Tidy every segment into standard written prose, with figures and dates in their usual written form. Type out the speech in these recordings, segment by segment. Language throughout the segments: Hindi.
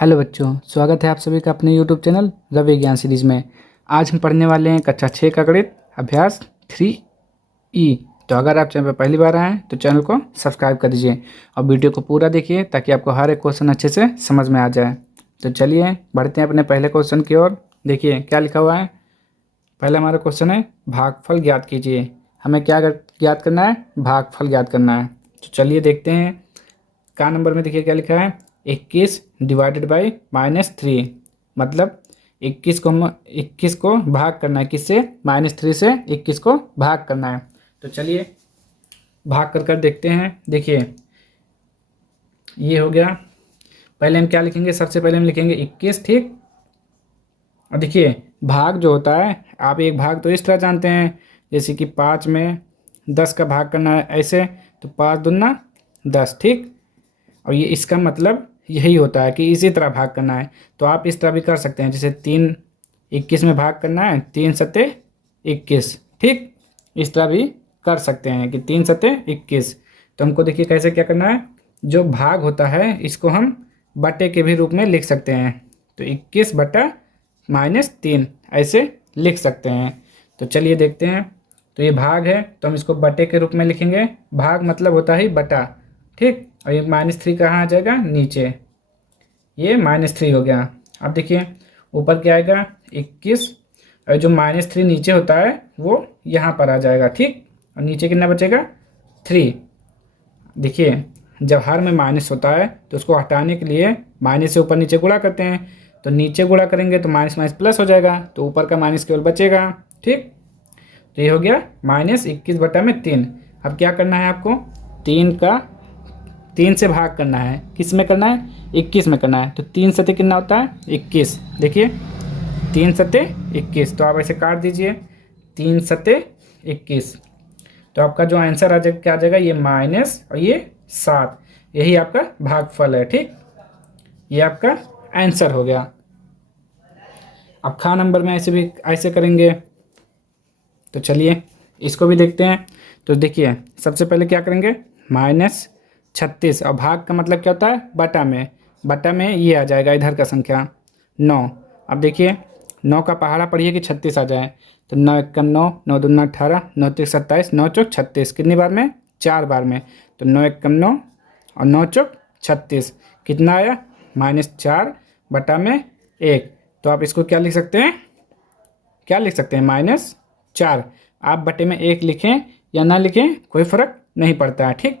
हेलो बच्चों, स्वागत है आप सभी का अपने यूट्यूब चैनल रवि ज्ञान सीरीज़ में। आज हम पढ़ने वाले हैं कक्षा 6 का गणित अभ्यास 3E। तो अगर आप चैनल पर पहली बार आए हैं तो चैनल को सब्सक्राइब कर दीजिए और वीडियो को पूरा देखिए ताकि आपको हर एक क्वेश्चन अच्छे से समझ में आ जाए। तो चलिए बढ़ते हैं अपने पहले क्वेश्चन की ओर। देखिए क्या लिखा हुआ है। पहला हमारा क्वेश्चन है भागफल ज्ञात कीजिए। हमें क्या ज्ञात करना है? भागफल ज्ञात करना है। तो चलिए देखते हैं। का नंबर में देखिए क्या लिखा है, 21 डिवाइडेड बाई -3। मतलब 21 को भाग करना है किससे? -3 से 21 को भाग करना है। तो चलिए भाग कर देखते हैं। देखिए ये हो गया। पहले हम क्या लिखेंगे? सबसे पहले हम लिखेंगे 21, ठीक। और देखिए भाग जो होता है, आप एक भाग तो इस तरह जानते हैं, जैसे कि 5 में 10 का भाग करना है ऐसे, तो 5 दूना 10, ठीक। और ये इसका मतलब यही होता है कि इसी तरह भाग करना है। तो आप इस तरह भी कर सकते हैं, जैसे 3 21 में भाग करना है, 3 सत्ते 21, ठीक। इस तरह भी कर सकते हैं कि 3 सत्ते 21। तो हमको देखिए कैसे क्या करना है, जो भाग होता है इसको हम बटे के भी रूप में लिख सकते हैं। तो 21 बटा -3 ऐसे लिख सकते हैं। तो चलिए देखते हैं। तो ये भाग है तो हम इसको बटे के रूप में लिखेंगे। भाग मतलब होता है बटा, ठीक। और ये -3 कहाँ आ जाएगा? नीचे। ये -3 हो गया। अब देखिए ऊपर क्या आएगा? 21। और जो -3 नीचे होता है वो यहाँ पर आ जाएगा, ठीक। और नीचे कितना बचेगा? 3। देखिए जब हर में माइनस होता है तो उसको हटाने के लिए माइनस से ऊपर नीचे गुणा करते हैं। तो नीचे गुणा करेंगे तो माइनस माइनस प्लस हो जाएगा, तो ऊपर का माइनस केवल बचेगा, ठीक। तो ये हो गया -21/3। अब क्या करना है आपको? 3 से भाग करना है। किस में करना है? 21 में करना है। तो 3 सत्ते कितना होता है? 21। देखिए 3 सत्ते 21, तो आप ऐसे काट दीजिए 3 सत्ते 21। तो आपका जो आंसर आ जाएगा क्या आ जाएगा? ये माइनस और ये 7। यही आपका भागफल है, ठीक। ये आपका आंसर हो गया। अब खा नंबर में ऐसे भी ऐसे करेंगे। तो चलिए इसको भी देखते हैं। तो देखिए सबसे पहले क्या करेंगे? -36। और भाग का मतलब क्या होता है? बटा में। बटा में ये आ जाएगा इधर का संख्या 9। अब देखिए 9 का पहाड़ा पढ़िए कि 36 आ जाए। तो 9 एकम 9, 9 दूना 18, 9 तिक 27, 9 चौक 36। कितनी बार में? 4 बार में। तो 9 एकम 9 और 9 चौक 36। कितना आया? -4 बटा में 1। तो आप इसको क्या लिख सकते हैं? क्या लिख सकते हैं? -4। आप बटे में 1 लिखें या ना लिखें कोई फ़र्क नहीं पड़ता है, ठीक।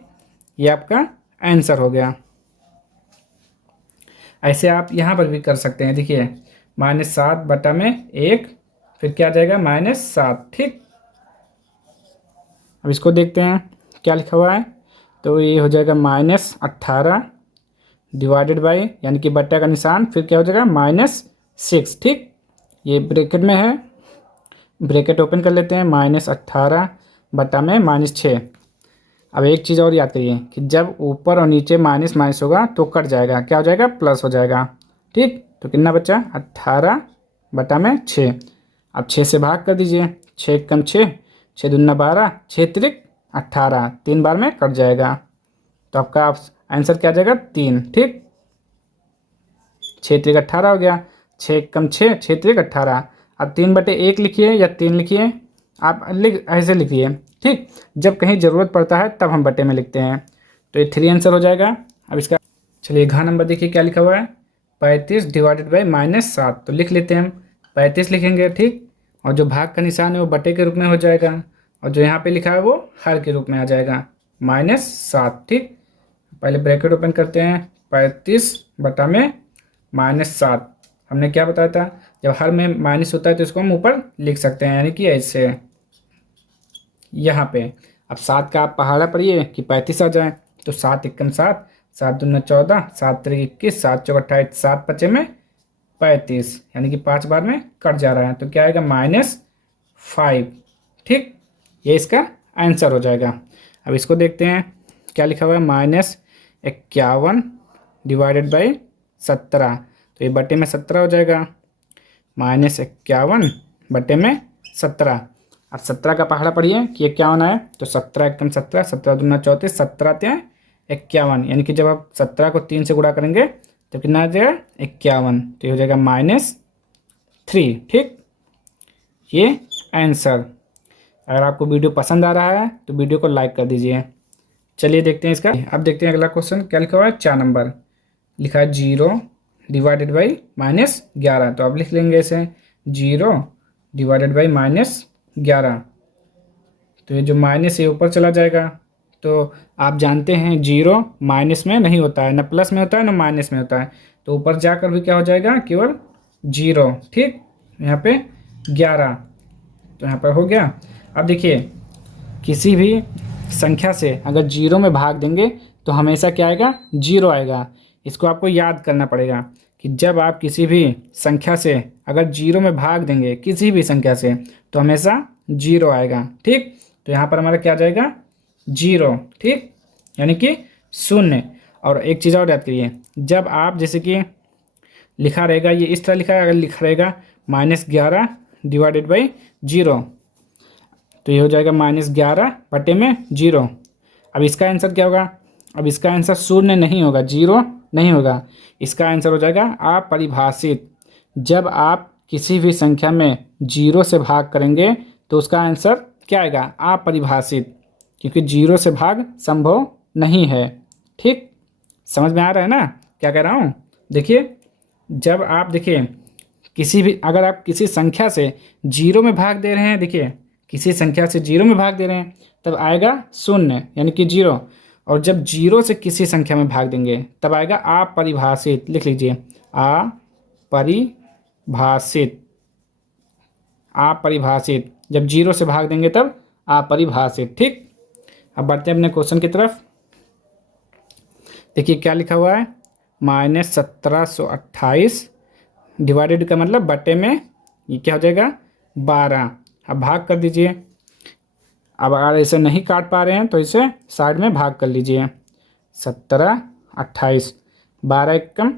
ये आपका आंसर हो गया। ऐसे आप यहाँ पर भी कर सकते हैं। देखिए -7 बटा में 1, फिर क्या आ जाएगा? -7, ठीक। अब इसको देखते हैं क्या लिखा हुआ है। तो ये हो जाएगा -18 डिवाइडेड बाई, यानी कि बट्टा का निशान, फिर क्या हो जाएगा? -6, ठीक। ये ब्रैकेट में है, ब्रैकेट ओपन कर लेते हैं। -18 बटा में -6। अब एक चीज़ और याद करिए कि जब ऊपर और नीचे माइनस माइनस होगा तो कट जाएगा, क्या हो जाएगा? प्लस हो जाएगा, ठीक। तो कितना बचा? 18 बटा में 6। अब 6 से भाग कर दीजिए। 6 कम 6, 6 दूना 12, 6 त्रिक 18, 3 बार में कट जाएगा। तो आपका आंसर क्या आ जाएगा? 3, ठीक। 6 त्रिक 18 हो गया। 6 कम 6, 6 त्रिक 18। अब 3/1 लिखिए या 3 लिखिए, आप ऐसे लिखिए, ठीक। जब कहीं ज़रूरत पड़ता है तब हम बटे में लिखते हैं। तो ये 3 आंसर हो जाएगा। अब इसका चलिए घा नंबर देखिए क्या लिखा हुआ है। 35 डिवाइडेड बाई -7। तो लिख लेते हैं हम, 35 लिखेंगे, ठीक। और जो भाग का निशान है वो बटे के रूप में हो जाएगा, और जो यहाँ पे लिखा है वो हर के रूप में आ जाएगा, -7, ठीक। पहले ब्रैकेट ओपन करते हैं। 35 बटा में -7। हमने क्या बताया था? जब हर में माइनस होता है तो इसको हम ऊपर लिख सकते हैं, यानी कि ऐसे यहाँ पे। अब 7 का आप पहाड़ा पढ़िए कि 35 आ जाए। तो 7 एकम 7, 7 दूना 14, 7 त्रिक 21, 7 चौक 28, 7 पचे में 35, यानी कि 5 बार में कट जा रहा है। तो क्या आएगा? -5, ठीक। ये इसका आंसर हो जाएगा। अब इसको देखते हैं क्या लिखा हुआ है। -51 डिवाइडेड बाई 17। तो ये बटे में 17 हो जाएगा। -51 बटे में 17। अब 17 का पहाड़ा पढ़िए कि 51 है। तो 17 एकम 17, 17 दूना 34, 17 त्या 51, यानी कि जब आप 17 को 3 से गुणा करेंगे तो कितना आ जाएगा 51, तो ये हो जाएगा -3। ठीक, ये आंसर। अगर आपको वीडियो पसंद आ रहा है तो वीडियो को लाइक कर दीजिए। चलिए देखते हैं इसका। अब देखते हैं अगला क्वेश्चन क्या लिखा हुआ है। 4 नंबर लिखा है 0 डिवाइडेड बाई -11। तो अब लिख लेंगे इसे 0 डिवाइडेड बाई -11। तो ये जो माइनस ये ऊपर चला जाएगा। तो आप जानते हैं 0 माइनस में नहीं होता है, ना प्लस में होता है ना माइनस में होता है। तो ऊपर जाकर भी क्या हो जाएगा, केवल 0। ठीक, यहाँ पे 11, तो यहाँ पर हो गया। अब देखिए किसी भी संख्या से अगर 0 में भाग देंगे तो हमेशा क्या आएगा, 0 आएगा। इसको आपको याद करना पड़ेगा कि जब आप किसी भी संख्या से अगर 0 में भाग देंगे किसी भी संख्या से तो हमेशा 0 आएगा। ठीक, तो यहाँ पर हमारा क्या आ जाएगा 0। ठीक, यानी कि 0। और एक चीज़ और याद करिए, जब आप जैसे कि लिखा रहेगा ये इस तरह लिखा है, अगर लिखा रहेगा -11 डिवाइडेड बाई 0 तो ये हो जाएगा -11 बटे में 0। अब इसका आंसर क्या होगा, अब इसका आंसर 0 नहीं होगा, 0 नहीं होगा। इसका आंसर हो जाएगा अपरिभाषित। जब आप किसी भी संख्या में 0 से भाग करेंगे तो उसका आंसर क्या आएगा, अपरिभाषित, क्योंकि 0 से भाग संभव नहीं है। ठीक, समझ में आ रहा है ना क्या कह रहा हूँ। देखिए जब आप देखिए किसी भी अगर आप किसी संख्या से 0 में भाग दे रहे हैं, देखिए किसी संख्या से 0 में भाग दे रहे हैं तब आएगा 0 यानी कि 0। और जब 0 से किसी संख्या में भाग देंगे तब आएगा अपरिभाषित। लिख लीजिए अपरिभाषित, अपरिभाषित। जब 0 से भाग देंगे तब अपरिभाषित। ठीक, अब बढ़ते हैं अपने क्वेश्चन की तरफ। देखिए क्या लिखा हुआ है, -1728 डिवाइडेड का मतलब बटे में ये क्या हो जाएगा 12। अब भाग कर दीजिए। अब अगर इसे नहीं काट पा रहे हैं तो इसे साइड में भाग कर लीजिए। 17 28 12 एकम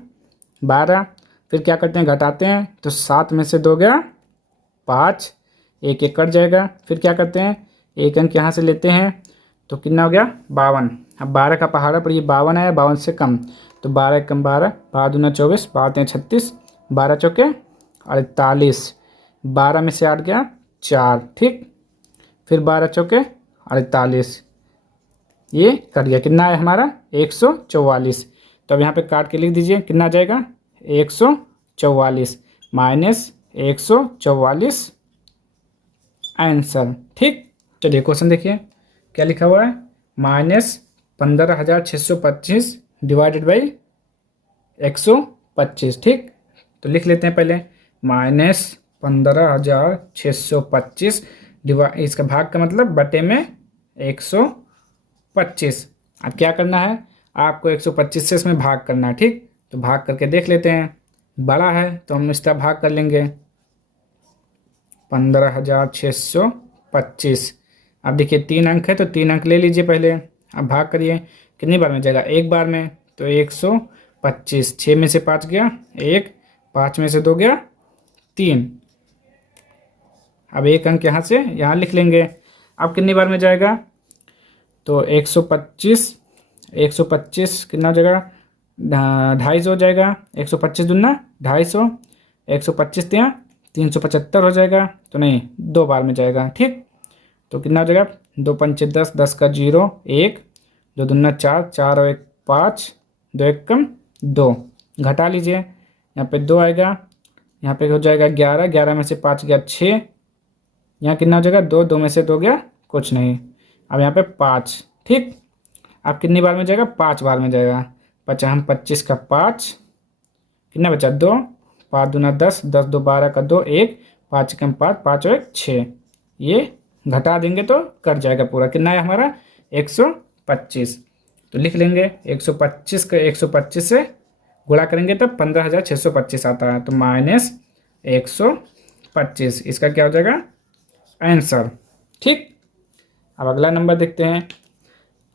12। फिर क्या करते हैं, घटाते हैं तो 7 में से 2 गया 5, एक एक कट जाएगा। फिर क्या करते हैं, एक अंक यहाँ से लेते हैं तो कितना हो गया 52। अब 12 का पहाड़ा पर ये 52 आया, 52 से कम तो 12 एकम 12, 12 दूना 24, 12 तें 36, 12 चौके 48, 12 में से 8 गया 4। ठीक, फिर 12 चौके 48, ये कट गया, कितना है हमारा 144। तो अब यहाँ पे काट के लिख दीजिए कितना आ जाएगा 144 -144 आंसर। ठीक, चलिए क्वेश्चन देखिए क्या लिखा हुआ है, -15,625 डिवाइडेड बाई 125। ठीक, तो लिख लेते हैं पहले -15,625 इसका भाग का मतलब बटे में 125। अब क्या करना है, आपको 125 से इसमें भाग करना है। ठीक, तो भाग करके देख लेते हैं, बड़ा है तो हम इसका भाग कर लेंगे 15,625। अब देखिए 3 अंक है तो 3 अंक ले लीजिए पहले। अब भाग करिए, कितनी बार में जाएगा, एक बार में, तो 125। 6 में से 5 गया 1, 5 में से 2 गया 3। अब एक अंक यहाँ से यहाँ लिख लेंगे। अब कितनी बार में जाएगा, तो 125 125 कितना हो जाएगा 250 हो जाएगा। 125 दूना 250, 125 ત્યાં 375 हो जाएगा। तो नहीं, 2 बार में जाएगा। ठीक, तो कितना हो जाएगा 2 पंचे 10, 10 का 0 1, 2 दूना 4, 4 और 1 5, 2 एक कम 2, घटा लीजिए, यहाँ पे 2 आएगा, यहाँ पे हो जाएगा 11, 11 में से 5 गया 6, यहाँ कितना हो जाएगा 2, 2 में से 2 गया कुछ नहीं। अब यहाँ पे 5। ठीक, अब कितनी बार में जाएगा, 5 बार में जाएगा। 25 का 5, कितना बचा 2, 5 दूना 10, 10 2 12 का 2 1, 5 कम 5, 5 और 1 6, ये घटा देंगे तो कट जाएगा पूरा। कितना है हमारा 125। तो लिख लेंगे 125 का 125 से गुणा करेंगे तब 15,625 आता है। तो -125 इसका क्या हो जाएगा आंसर। ठीक, अब अगला नंबर देखते हैं।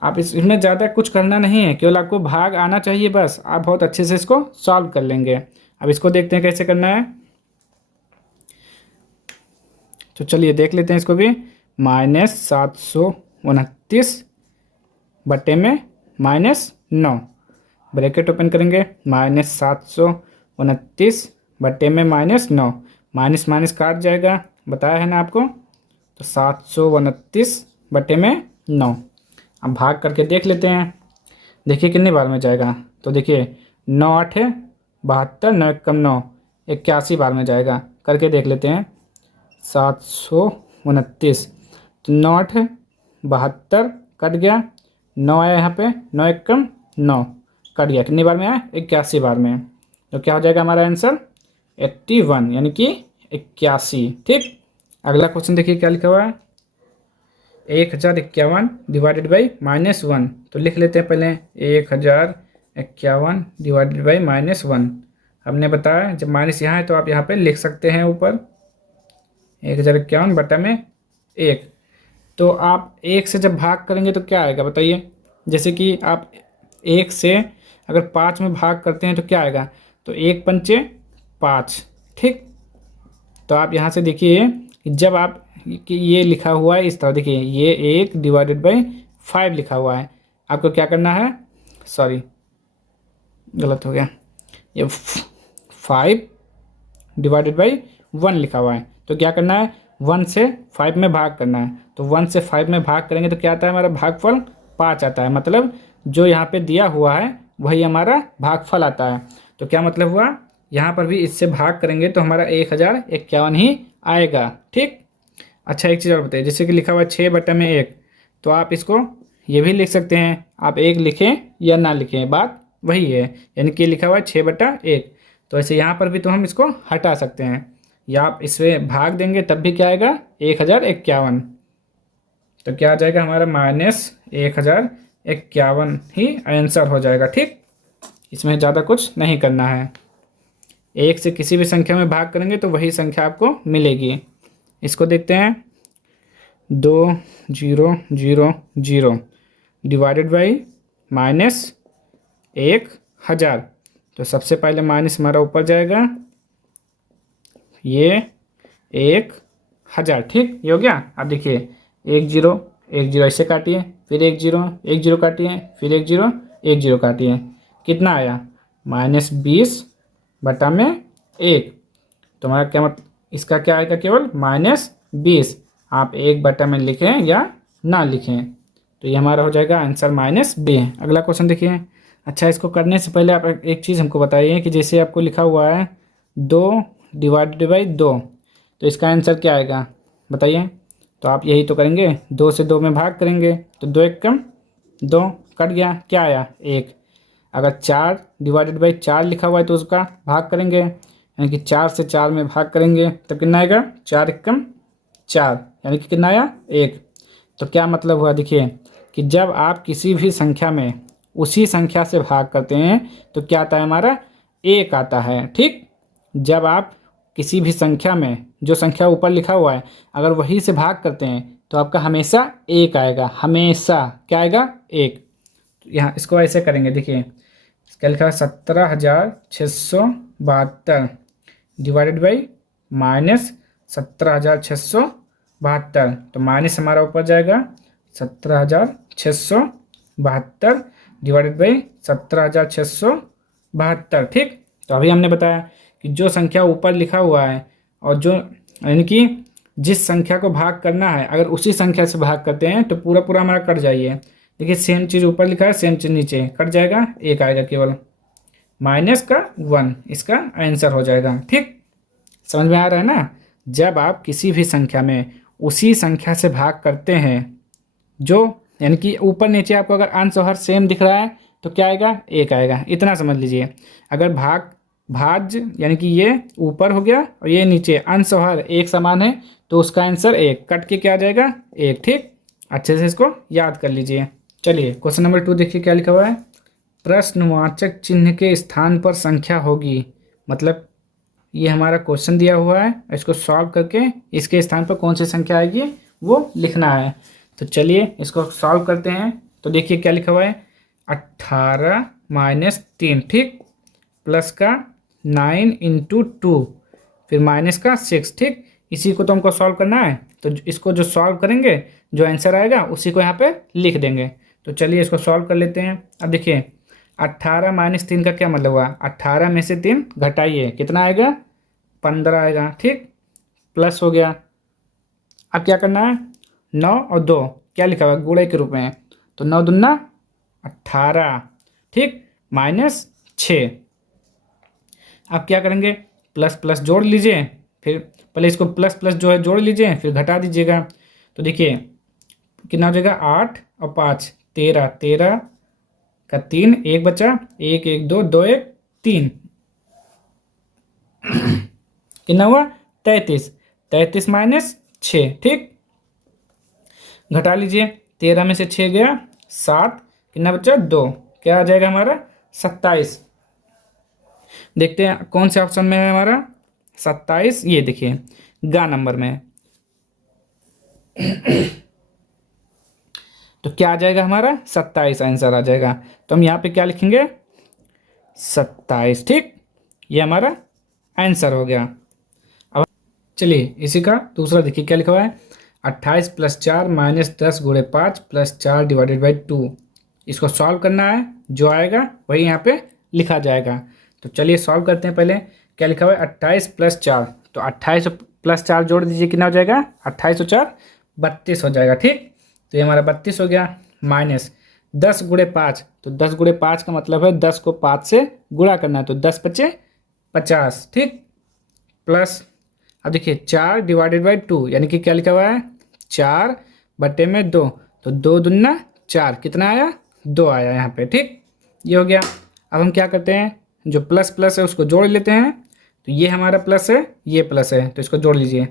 आप इसमें ज़्यादा कुछ करना नहीं है, केवल आपको भाग आना चाहिए, बस आप बहुत अच्छे से इसको सॉल्व कर लेंगे। अब इसको देखते हैं कैसे करना है, तो चलिए देख लेते हैं इसको भी। -729 बटे में -9, ब्रैकेट ओपन करेंगे, -729/9, माइनस माइनस काट जाएगा, बताया है ना आपको। तो 729/9। अब भाग करके देख लेते हैं, देखिए कितनी बार में जाएगा। तो देखिए 9 8 है 72, 9 1 9, 81 बार में जाएगा। करके देख लेते हैं, 729, तो 9 8 72 कट गया, 9 आया यहाँ पे, 9 1 9 कट गया, कितनी बार में आया, 81 बार में। तो क्या हो जाएगा हमारा आंसर, 81 यानी कि 81। ठीक, अगला क्वेश्चन देखिए क्या लिखा हुआ है, 1051 डिवाइडेड बाई -1। तो लिख लेते हैं पहले 1051 डिवाइडेड बाई -1। हमने बताया जब माइनस यहाँ है तो आप यहाँ पे लिख सकते हैं ऊपर 1051/1। तो आप एक से जब भाग करेंगे तो क्या आएगा बताइए। जैसे कि आप एक से अगर 5 में भाग करते हैं तो क्या आएगा, तो 1 पंचे 5। ठीक, तो आप यहाँ से देखिए कि जब आप कि ये लिखा हुआ है इस तरह, देखिए ये 1 डिवाइडेड बाई 5 लिखा हुआ है, आपको क्या करना है, सॉरी गलत हो गया, ये 5 डिवाइडेड बाई 1 लिखा हुआ है। तो क्या करना है, 1 से 5 में भाग करना है। तो 1 से 5 में भाग करेंगे तो क्या आता है हमारा भागफल 5 आता है, मतलब जो यहाँ पे दिया हुआ है वही हमारा भागफल आता है। तो क्या मतलब हुआ, यहाँ पर भी इससे भाग करेंगे तो हमारा 1051 ही आएगा। ठीक, अच्छा एक चीज़ और बताइए, जैसे कि लिखा हुआ है 6/1, तो आप इसको ये भी लिख सकते हैं, आप 1 लिखें या ना लिखें बात वही है, यानी कि लिखा हुआ है 6/1। तो ऐसे यहाँ पर भी तो हम इसको हटा सकते हैं, या आप इसमें भाग देंगे तब भी क्या आएगा, 1051। तो क्या आ जाएगा हमारा -1051 ही आंसर हो जाएगा। ठीक, इसमें ज़्यादा कुछ नहीं करना है, एक से किसी भी संख्या में भाग करेंगे तो वही संख्या आपको मिलेगी। इसको देखते हैं, 2000 डिवाइडेड बाई -1000। तो सबसे पहले माइनस हमारा ऊपर जाएगा, ये 1000। ठीक, ये हो गया। अब देखिए 1 0 1 0 ऐसे काटिए, फिर 1 0 1 0 काटिए, फिर 1 0 1 0 काटिए, कितना आया, -20/1। तो हमारा क्या इसका क्या आएगा, केवल -20। आप 1/में लिखें या ना लिखें, तो ये हमारा हो जाएगा आंसर -20। अगला क्वेश्चन देखिए। अच्छा, इसको करने से पहले आप एक चीज़ हमको बताइए कि जैसे आपको लिखा हुआ है 2 डिवाइडेड बाई 2, तो इसका आंसर क्या आएगा बताइए। तो आप यही तो करेंगे, 2 से 2 में भाग करेंगे, तो 2 1 2 कट गया, क्या आया 1। अगर 4 डिवाइडेड बाई 4 लिखा हुआ है तो उसका भाग करेंगे, यानी कि 4 से 4 में भाग करेंगे तो कितना आएगा, 4 1 4, यानी कि कितना आया 1। तो क्या मतलब हुआ, देखिए कि जब आप किसी भी संख्या में उसी संख्या से भाग करते हैं तो क्या आता है हमारा 1 आता है। ठीक, जब आप किसी भी संख्या में जो संख्या ऊपर लिखा हुआ है अगर वही से भाग करते हैं तो आपका हमेशा 1 आएगा, हमेशा क्या आएगा 1। यहाँ इसको ऐसे करेंगे, देखिए इसका लिखा है 17,672 डिवाइडेड बाई -17,672। तो माइनस हमारा ऊपर जाएगा, 17,672 डिवाइडेड बाई 17,672। ठीक, तो अभी हमने बताया कि जो संख्या ऊपर लिखा हुआ है और जो यानी कि जिस संख्या को भाग करना है अगर उसी संख्या से भाग करते हैं तो पूरा पूरा हमारा कट जाइए। देखिए सेम चीज़ ऊपर लिखा है, सेम चीज़ नीचे कट जाएगा, 1 आएगा केवल, -1 इसका आंसर हो जाएगा। ठीक, समझ में आ रहा है ना। जब आप किसी भी संख्या में उसी संख्या से भाग करते हैं जो यानी कि ऊपर नीचे आपको अगर अंश और हर सेम दिख रहा है तो क्या आएगा, 1 आएगा, इतना समझ लीजिए। अगर भाज्य यानी कि ये ऊपर हो गया और ये नीचे अंश और हर एक समान है तो उसका आंसर 1, कट के क्या आ जाएगा 1। ठीक, अच्छे से इसको याद कर लीजिए। चलिए क्वेश्चन नंबर 2 देखिए क्या लिखा हुआ है, प्रश्नवाचक चिन्ह के स्थान पर संख्या होगी। मतलब ये हमारा क्वेश्चन दिया हुआ है, इसको सॉल्व करके इसके स्थान पर कौन सी संख्या आएगी वो लिखना है। तो चलिए इसको सॉल्व करते हैं। तो देखिए क्या लिखा हुआ है, 18 - 3, ठीक, प्लस का 9 × 2, फिर माइनस का 6। ठीक, इसी को तो हमको सॉल्व करना है, तो इसको जो सॉल्व करेंगे जो आंसर आएगा उसी को यहाँ पे लिख देंगे। तो चलिए इसको सॉल्व कर लेते हैं। अब देखिए 18 माइनस 3 का क्या मतलब हुआ, 18 में से 3 घटाइए, कितना आएगा, 15 आएगा, ठीक, प्लस हो गया। अब क्या करना है, 9 और 2 क्या लिखा हुआ है, गुणे के रूप में, तो 9 दूना 18, ठीक, माइनस 6। अब क्या करेंगे, प्लस प्लस जोड़ लीजिए, फिर पहले इसको प्लस प्लस जो है जोड़ लीजिए, फिर घटा दीजिएगा। तो देखिए कितना हो जाएगा, 8 और 5 13, 13 का 3, एक बचा, एक एक दो, दो एक 3, कितना हुआ, 33, 33 माइनस 6, ठीक, घटा लीजिए, 13 में से 6 गया 7, कितना बचा 2, क्या आ जाएगा हमारा 27। देखते हैं कौन से ऑप्शन में है हमारा 27, ये देखिए गा नंबर में है। तो क्या आ जाएगा हमारा 27 आंसर आ जाएगा। तो हम यहाँ पे क्या लिखेंगे, 27, ठीक, ये हमारा आंसर हो गया। अब चलिए इसी का दूसरा देखिए क्या लिखा हुआ है, 28 + 4 - 10 × 5 + 4 / 2। इसको सॉल्व करना है, जो आएगा वही यहाँ पे लिखा जाएगा। तो चलिए सॉल्व करते हैं। पहले क्या लिखा हुआ है, 28 + 4, तो 28 + 4 जोड़ दीजिए, कितना हो जाएगा, 28 और 4 32 हो जाएगा, ठीक, तो ये हमारा 32 हो गया। माइनस 10 × 5, तो 10 × 5 का मतलब है 10 को 5 से गुणा करना है, तो 10 × 5 = 50, ठीक, प्लस अब देखिए 4 / 2, यानी कि क्या लिखा हुआ है, 4/2, तो 2 दूना 4, कितना आया, 2 आया यहाँ पे, ठीक, ये हो गया। अब हम क्या करते हैं, जो प्लस प्लस है उसको जोड़ लेते हैं, तो ये हमारा प्लस है, ये प्लस है, तो इसको जोड़ लीजिए,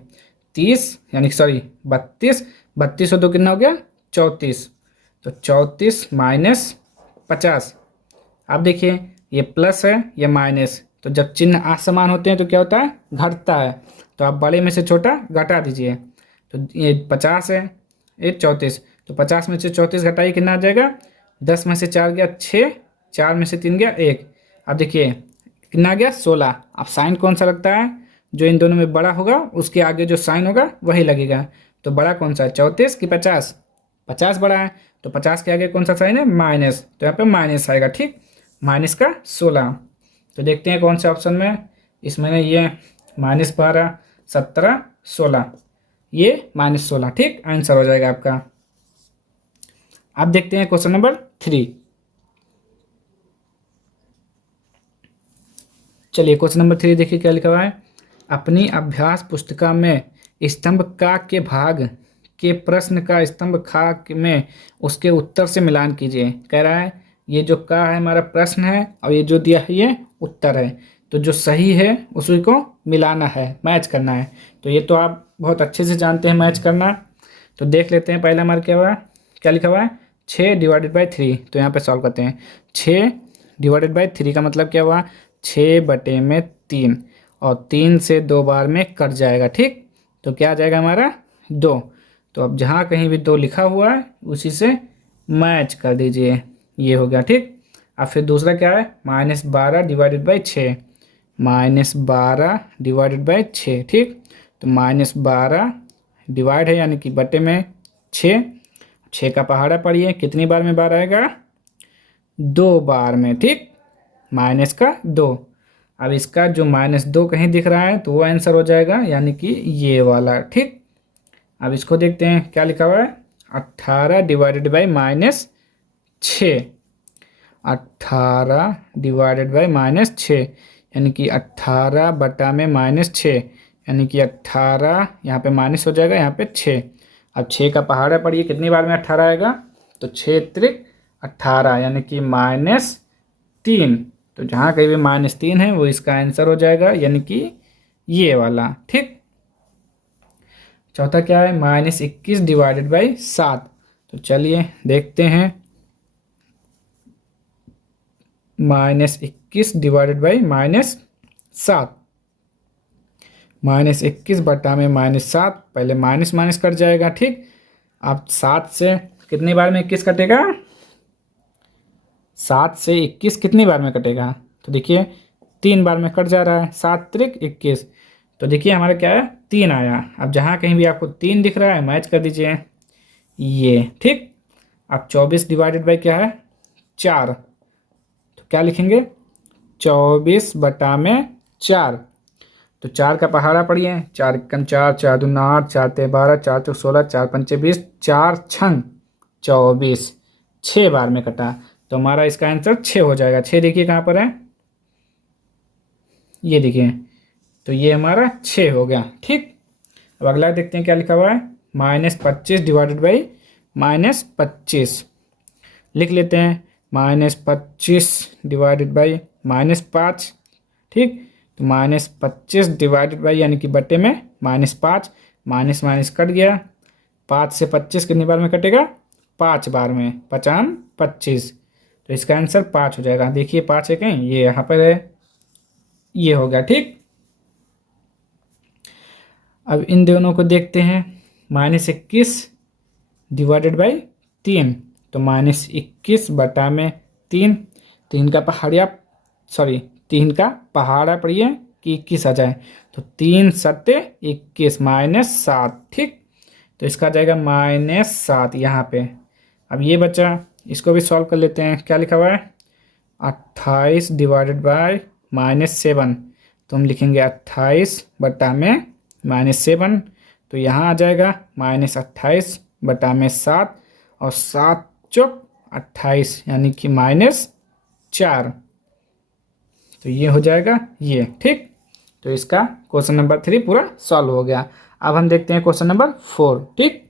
30 यानी सॉरी 32, 32 और 2 कितना हो गया, 34, तो 34 माइनस 50। अब देखिए ये प्लस है, ये माइनस, तो जब चिन्ह असमान होते हैं तो क्या होता है, घटता है, तो आप बड़े में से छोटा घटा दीजिए। तो ये 50 है, ये 34, तो 50 में से 34 घटाइए, कितना आ जाएगा, 10 में से 4 गया 6, 4 में से 3 गया 1। अब देखिए कितना आ गया, 16। अब साइन कौन सा लगता है, जो इन दोनों में बड़ा होगा उसके आगे जो साइन होगा वही लगेगा। तो बड़ा कौन सा है, 34 कि 50, 50 बड़ा है, तो 50 के आगे कौन सा साइन है, माइनस, तो यहाँ पे माइनस आएगा, ठीक, माइनस का 16। तो देखते हैं कौन से ऑप्शन में, इसमें ये -12, 17, 16, ये -16, ठीक, आंसर हो जाएगा आपका। अब देखते हैं क्वेश्चन नंबर 3। चलिए क्वेश्चन नंबर 3 देखिए क्या लिखा हुआ है, अपनी अभ्यास पुस्तिका में स्तंभ का के भाग के प्रश्न का स्तंभ खा में उसके उत्तर से मिलान कीजिए। कह रहा है ये जो का है हमारा प्रश्न है, और ये जो दिया है ये उत्तर है, तो जो सही है उसी को मिलाना है, मैच करना है। तो ये तो आप बहुत अच्छे से जानते हैं मैच करना। तो देख लेते हैं पहला हमारा क्या हुआ, क्या लिखा हुआ है, 6 / 3। तो यहाँ पे सॉल्व करते हैं, 6 / 3 का मतलब क्या हुआ, 6/3, और 3 से 2 बार में कट जाएगा, ठीक, तो क्या आ जाएगा हमारा 2। तो अब जहाँ कहीं भी 2 लिखा हुआ है उसी से मैच कर दीजिए, ये हो गया, ठीक। अब फिर दूसरा क्या है, -12 / 6, -12 / 6, ठीक, तो -12 डिवाइड है यानी कि बटे में 6, 6 का पहाड़ा पढ़िए, कितनी बार में बार आएगा, 2 बार में, ठीक, माइनस का 2। अब इसका जो -2 कहीं दिख रहा है तो वो आंसर हो जाएगा, यानी कि ये वाला, ठीक। अब इसको देखते हैं क्या लिखा हुआ है, 18 / -6, 18 / -6, यानी कि 18 बटा में -6, यानी कि 18 यहाँ पे माइनस हो जाएगा, यहाँ पे 6। अब 6 का पहाड़ा पढ़िए, कितनी बार में 18 आएगा, तो 6 त्रिक 18, यानी कि -3। तो जहाँ कहीं भी -3 है वो इसका आंसर हो जाएगा, यानी कि ये वाला, ठीक। चौथा क्या है, -21 / 7। तो चलिए देखते हैं, -21 / -7, -21 बटा में -7, पहले माइनस माइनस कट जाएगा, ठीक। अब 7 से कितनी बार में 21 कटेगा, 7 से 21 कितनी बार में कटेगा, तो देखिए 3 बार में कट जा रहा है, 7 त्रिक 21, तो देखिए हमारा क्या है, 3 आया। अब जहाँ कहीं भी आपको 3 दिख रहा है मैच कर दीजिए, ये, ठीक। अब 24 / क्या है, 4, तो तो क्या लिखेंगे 24/4। तो 4 का पहाड़ा पढ़िए, 4 एकम 4, 4 दूना 8, 4 ते 12, 4 चौक 16, 4 पंचे 20, 4 छंग 24, 6 बार में कटा। तो हमारा इसका आंसर 6 हो जाएगा। 6 देखिए कहाँ पर है, ये देखिए, तो ये हमारा 6 हो गया। ठीक, अब अगला देखते हैं क्या लिखा हुआ है, -25 डिवाइडेड बाई -25 लिख लेते हैं। -25 डिवाइडेड बाई -5। ठीक, तो -25 डिवाइडेड बाई यानी कि बटे में -5, माइनस माइनस कट गया। 5 से 25 कितनी बार में कटेगा, 5 बार में, 5 25। तो इसका आंसर 5 हो जाएगा। देखिए 5 है कहीं, ये यहाँ पर है, ये हो गया। ठीक, अब इन दोनों को देखते हैं। -21 डिवाइडेड बाई 3, तो -21/3। 3 का पहाड़िया, सॉरी 3 का पहाड़ा पढ़िए कि 21 आ जाए, तो 3 सत्ते 21 -7। ठीक, तो इसका आ जाएगा -7 यहाँ पे। अब ये बचा, इसको भी सॉल्व कर लेते हैं। क्या लिखा हुआ है, 28 डिवाइडेड बाय -7, तो हम लिखेंगे 28/7। तो यहाँ आ जाएगा -28/7, और 7 चौक 28 यानी कि -4। तो ये हो जाएगा ये। ठीक, तो इसका क्वेश्चन नंबर 3 पूरा सॉल्व हो गया। अब हम देखते हैं क्वेश्चन नंबर 4। ठीक,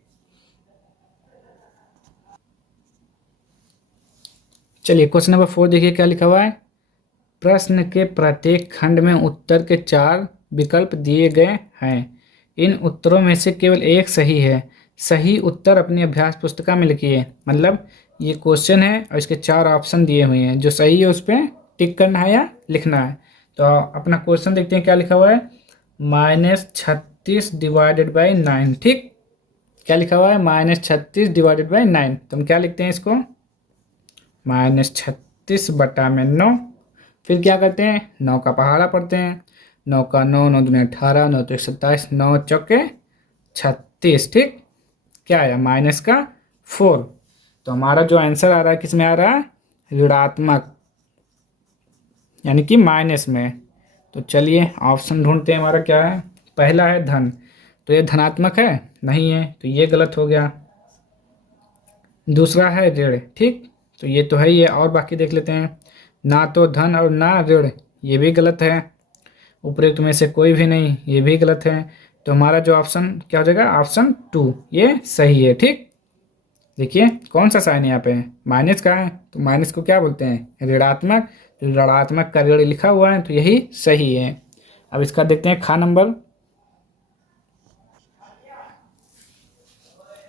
चलिए क्वेश्चन नंबर 4 देखिए क्या लिखा हुआ है। प्रश्न के प्रत्येक खंड में उत्तर के 4 विकल्प दिए गए हैं। इन उत्तरों में से केवल एक सही है। सही उत्तर अपनी अभ्यास पुस्तिका में लिखिए। मतलब ये क्वेश्चन है और इसके 4 ऑप्शन दिए हुए हैं, जो सही है उस पर टिक करना है या लिखना है। तो अपना क्वेश्चन देखते हैं क्या लिखा हुआ है, -36 डिवाइडेड बाई 9। ठीक, क्या लिखा हुआ है, -36 डिवाइडेड बाई 9। तो हम क्या लिखते हैं इसको, -36/9। फिर क्या करते हैं, 9 का पहाड़ा पढ़ते हैं। 9 का 9, 9 दूनी 18, 9 तो 27, 9 चौके 36। ठीक, क्या आया, -4। तो हमारा जो आंसर आ रहा है किस में आ रहा है, ऋणात्मक, यानी कि माइनस में। तो चलिए ऑप्शन ढूंढते हैं, हमारा क्या है। पहला है धन, तो ये धनात्मक है, नहीं है, तो ये गलत हो गया। दूसरा है ऋण, ठीक, तो ये तो है ही है, और बाकी देख लेते हैं। ना तो धन और ना ऋण, ये भी गलत है। उपरोक्त में से कोई भी नहीं, ये भी गलत है। तो हमारा जो ऑप्शन क्या हो जाएगा, ऑप्शन 2 ये सही है। ठीक, देखिए कौन सा साइन यहाँ पे है, माइनस का है, तो माइनस को क्या बोलते हैं, ऋणात्मक। तो ऋणात्मक का ऋण लिखा हुआ है, तो यही सही है। अब इसका देखते हैं खा नंबर।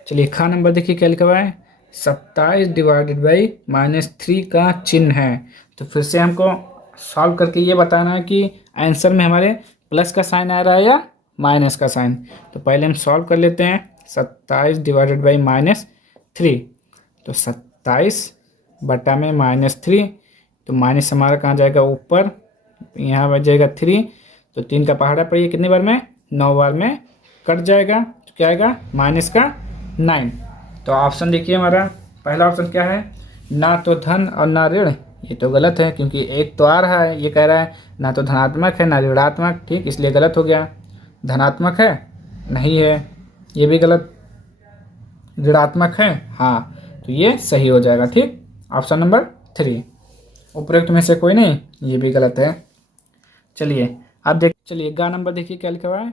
चलिए खा नंबर देखिए क्या लिखा हुआ है, 27 डिवाइडेड बाई -3 का चिन्ह है। तो फिर से हमको सॉल्व करके ये बताना है कि आंसर में हमारे प्लस का साइन आ रहा है या माइनस का साइन। तो पहले हम सॉल्व कर लेते हैं। 27 डिवाइडेड बाई -3, तो 27/-3, तो माइनस हमारा कहाँ जाएगा, ऊपर, यहाँ बच जाएगा 3। तो 3 का पहाड़ा पड़िए कितनी बार में, 9 बार में कट जाएगा। तो क्या आएगा, -9। तो ऑप्शन देखिए हमारा पहला ऑप्शन क्या है, ना तो धन और ना ऋण। ये तो गलत है, क्योंकि एक तो आ रहा है, ये कह रहा है ना तो धनात्मक है ना ऋणात्मक। ठीक, इसलिए गलत हो गया। धनात्मक है, नहीं है, ये भी गलत। ऋणात्मक है, हाँ, तो ये सही हो जाएगा। ठीक, ऑप्शन नंबर 3। उपरोक्त में से कोई नहीं, ये भी गलत है। चलिए अब चलिए गा नंबर देखिए क्या लिखा हुआ है,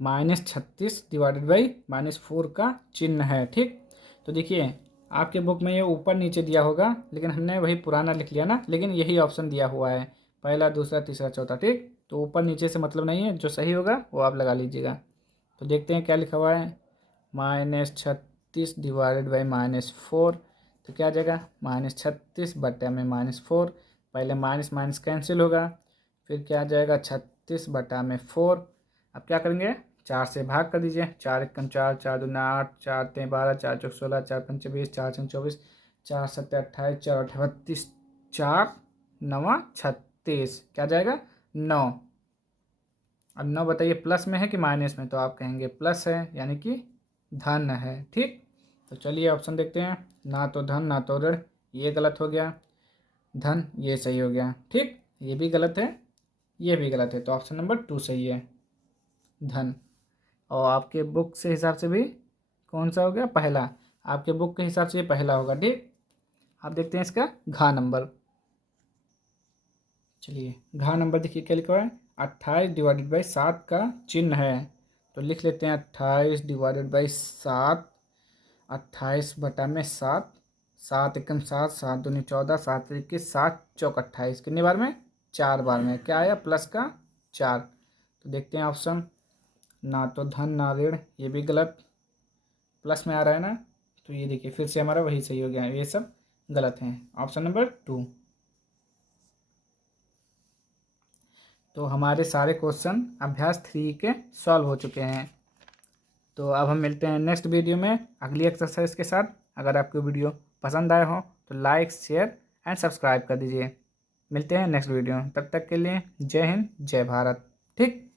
-36 डिवाइडेड बाई -4 का चिन्ह है। ठीक, तो देखिए आपके बुक में ये ऊपर नीचे दिया होगा, लेकिन हमने वही पुराना लिख लिया ना, लेकिन यही ऑप्शन दिया हुआ है, पहला दूसरा तीसरा चौथा। ठीक, तो ऊपर नीचे से मतलब नहीं है, जो सही होगा वो आप लगा लीजिएगा। तो देखते हैं क्या लिखा हुआ है, -36 डिवाइडेड बाई -4, तो क्या आ जाएगा, -36/4। पहले माइनस माइनस कैंसिल होगा, फिर क्या आ जाएगा, 36/4। अब क्या करेंगे, 4 से भाग कर दीजिए। 4 एकम 4, 4 दूना 8, 4 तें 12, 4 चौक 16, 4 पंचे 20, 4 छंग 24, 4 सत्ते 28, 4 आठे 32, 4 नवा 36, क्या जाएगा, 9। अब 9 बताइए प्लस में है कि माइनस में, तो आप कहेंगे प्लस है, यानी कि धन है। ठीक, तो चलिए ऑप्शन देखते हैं, ना तो धन ना तो ऋण, ये गलत हो गया। धन, ये सही हो गया। ठीक, ये भी गलत है, ये भी गलत है, तो ऑप्शन नंबर 2 सही है, धन। और आपके बुक से हिसाब से भी कौन सा हो गया, पहला। आपके बुक के हिसाब से ये पहला होगा। ठीक, आप देखते हैं इसका घा नंबर। चलिए, घा नंबर देखिए क्या लिखा हुआ है, 28 डिवाइडेड बाई 7 का चिन्ह है, तो लिख लेते हैं 28 डिवाइडेड बाई 7, 28 बटा में 7, 7 एकम 7, 7 दूनी 14, 7 21, 7 चौक 28, कितने बार में, 4 बार में। क्या आया, प्लस का 4। तो देखते हैं ऑप्शन, ना तो धन ना ऋण, ये भी गलत, प्लस में आ रहा है ना, तो ये देखिए फिर से हमारा वही सही हो गया है, ये सब गलत हैं। Option number 2। तो हमारे सारे क्वेश्चन अभ्यास 3 के सॉल्व हो चुके हैं। तो अब हम मिलते हैं नेक्स्ट वीडियो में अगली एक्सरसाइज के साथ। अगर आपको वीडियो पसंद आया हो तो लाइक, शेयर एंड सब्सक्राइब कर दीजिए। मिलते हैं नेक्स्ट वीडियो, तब तक के लिए जय हिंद, जय भारत। ठीक।